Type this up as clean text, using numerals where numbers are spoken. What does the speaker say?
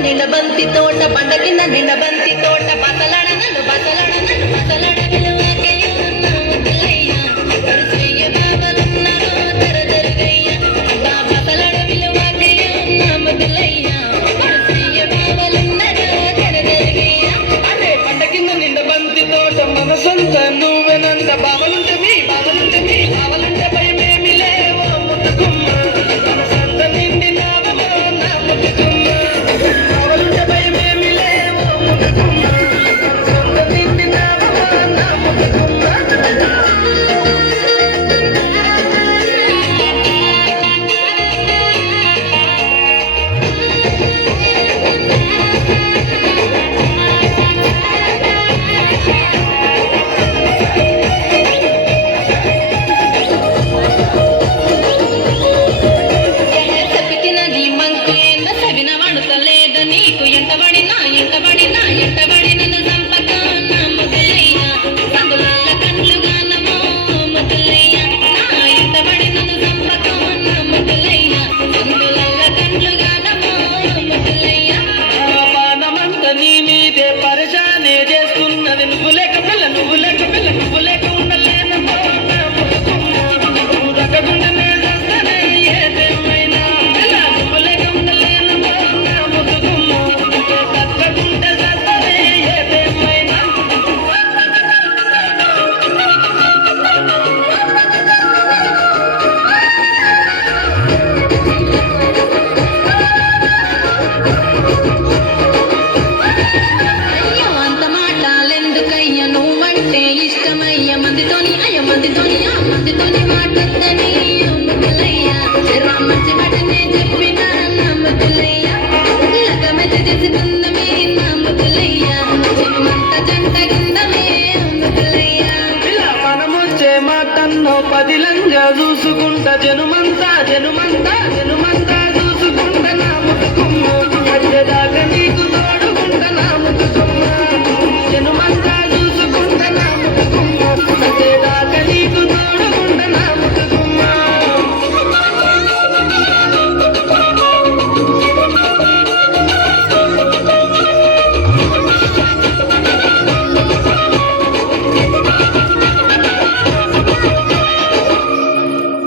నిండబంతి తోట పంట కింద నిండబంతి తోట బసలడ నన్ను బసలడ నన్ను బసలడ విలువకయ్య ముద్దులయ్య కరుసయ్య బాబలున్నారో తెరదరుగయ్య బసలడ విలువకయ్య ముద్దులయ్య కరుసయ్య బాబలున్నారో తెరదరుగయ్య అరే పంట కింద నిండబంతి తోట మన సొంత నువ్వెనంత బావలుంటే మీ బావలుంటే మీ బావలుంటే భయమేమి లేవో ముద్దుకుమ్మ మన సొంత నిండి నావమో నా ముద్దుకుమ్మ మందితోని మాటొద్దని ముద్దులయ్య మంచి మాటనే చెప్పిన నా ముద్దులయ్య లగమతి చేసుకుందమే నా ముద్దులయ్య జన్మంత జంటగుందమే ముద్దులయ్య మనమొచ్చే మాటన్నో పదిలంగా చూసుకుంటా జనుమంతా చూసుకుంటా నా ముద్దుకుమ్మ అడ్డదాకా నీకు తోడుకుంటా నా ముద్దుకుమ్మ జనుమంతా చూసుకుంటా నా ముద్దుకుమ్మ